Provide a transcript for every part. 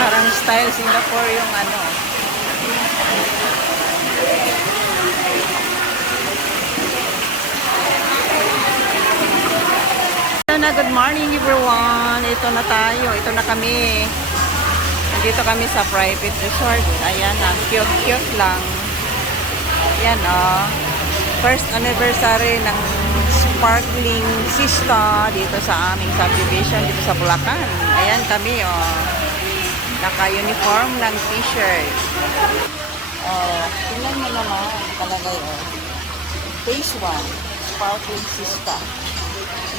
Parang style Singapore yung ano. Good morning everyone. Ito na tayo. Ito na kami. Nandito kami sa private resort. Ayan, ang cute-cute lang. Ayan, oh. First anniversary ng Sparkling Sista dito sa aming subdivision dito sa Bulacan. Ayan kami, oh. Naka-uniform ng t-shirt. Oh, tingnan mo naman. Palagay, oh. Phase 1, Sparkling Sista.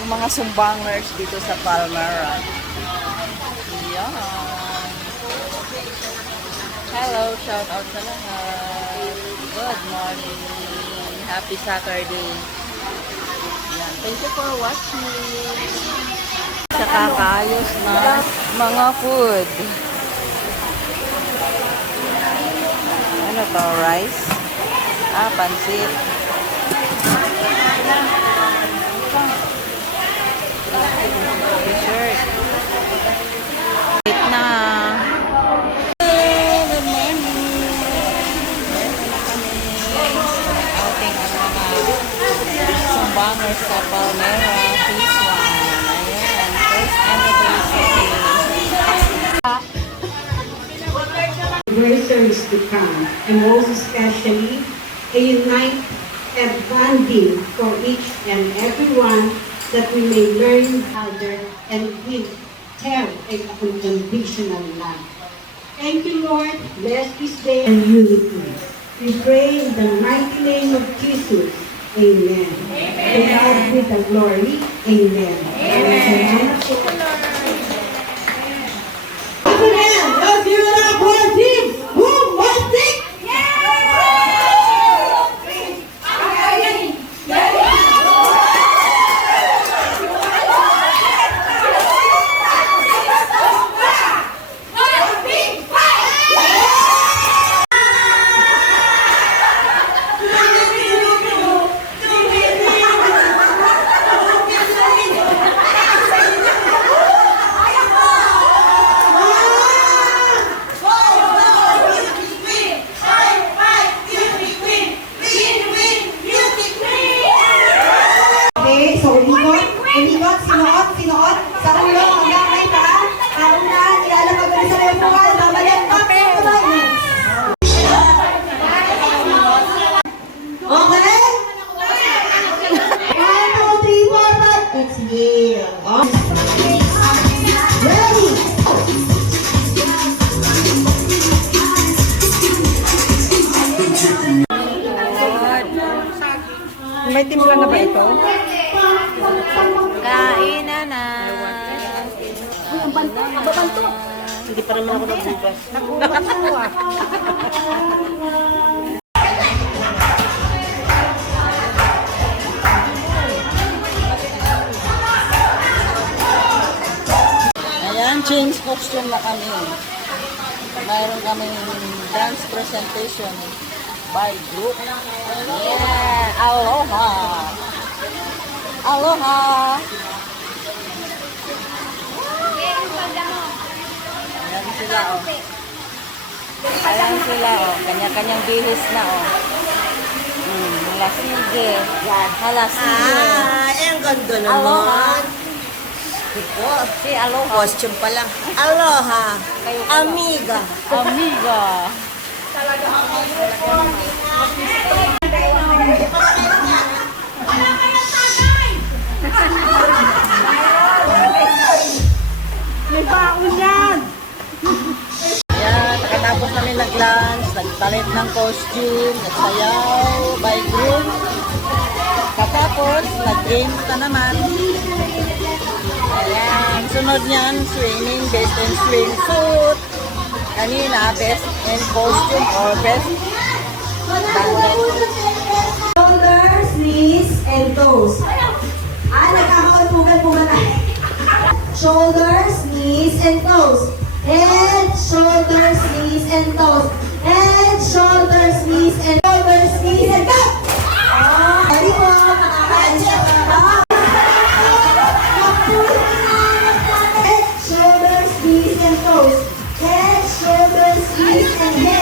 Yung mga sumbangers dito sa Palmera. Yan. Hello, shout out sa lahat. Good morning. Happy Saturday. Yan. Thank you for watching. Sa kakayos na mga food. Ano to? Rice? Pansit. T-shirt. Wait na. Good morning. Meron na kami. Outing ang mga sumbangers sa Palmera. Phase 1. Ayan. First anniversary. Anniversaries to come, and most especially a united bonding for each and everyone, that we may learn other and we have a unconditional love. Thank you, Lord. Bless this day and unity. We pray in the mighty name of Jesus. Amen. To God be the glory. Amen. Amen. Let's give it up for our team. Boom, one thing. Sinuot, sa ulo, hanggang may paa, kauna, ilalapag ulit sa lepuan, babalik pa, okay? 1, 2, 3, 4, 5, it's here. Ready? May timpla na ba ito? Kainan na. Ang banto. Hindi pa naman ako nagbukas. Nagbukas mo ah. Ayan, change costume na kami. Mayroon kaming dance presentation by group. Yeah, aloha. Aloha. Ayan sila, oh. Ayan sila, oh. Kanya-kanyang bihis na, oh. Halasige. Yan, halasige. Ang ganda Aloha. naman. Si Aloha. Costume pa lang. Aloha. Kayo. Amiga. Amiga. May baon yan. Yan, nakatapos namin nag-lunch, nagpalit ng costume, nagsayaw, by group. Katapos, nag-games na naman. Ayan, sunod niyan, swimming, best in swimsuit. Kanina, best in costume or best dance. Shoulders, knees, and toes. Nagkakaulpugan-pugan na. Shoulders, knees, and toes. Head, shoulders, knees, and toes. Head, shoulders, knees, and shoulders, knees, and go! Ready po, makakain siya para ba? Head, shoulders, knees, and toes. Head, Please convey